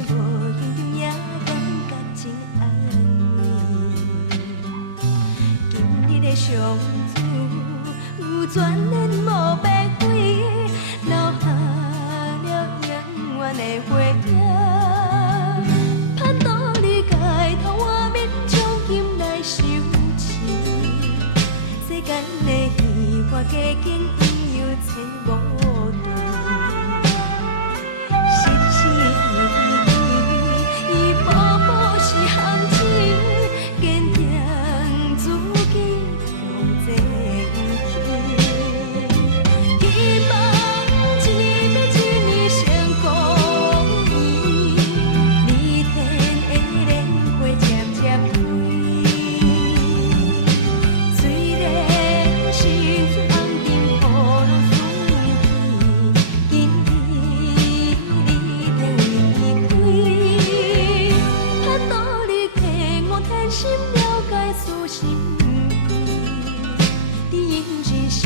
无形中也感觉真安慰。今日的相处有全然无白费，留下了永远的回忆。盼到你抬头画面，将心来收起。世间的戏花加紧，应有千无对。是伊步步是陷阱，坚定自己向前去。希望一日一年成公义，你天的莲花渐渐开。虽然心出红尘雨落输去，今日你天为伊开，盼到你替我天心了解思心意，伫因真受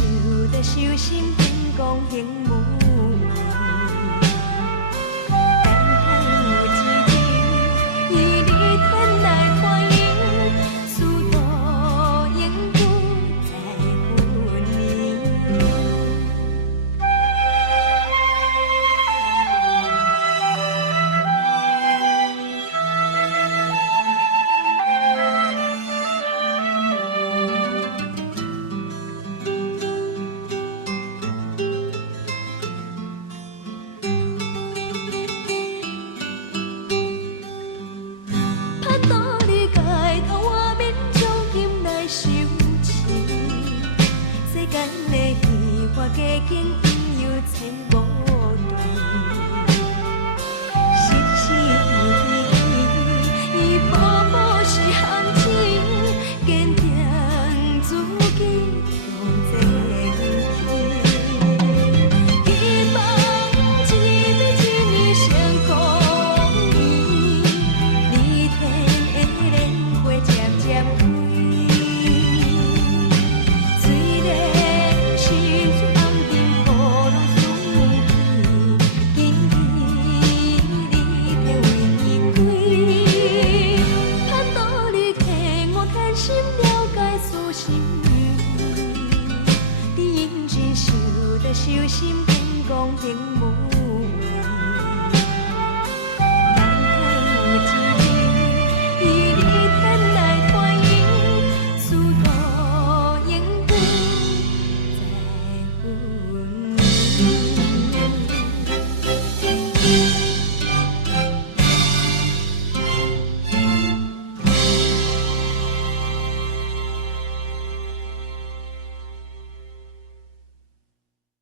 着受心天公行无畏。但盼有一日，以你天来欢迎，殊途仍不再分离。盼到你抬头画面，将心来收起。世间的戏花加紧，应有千无对。是伊步步是陷阱，坚定自己向前去。希望一日一年成公义，你天的莲花渐渐开。虽然心出红尘雨落输去，今日你天为伊开，盼到你替我天心了解思心意，伫因真受着受心天公行无畏。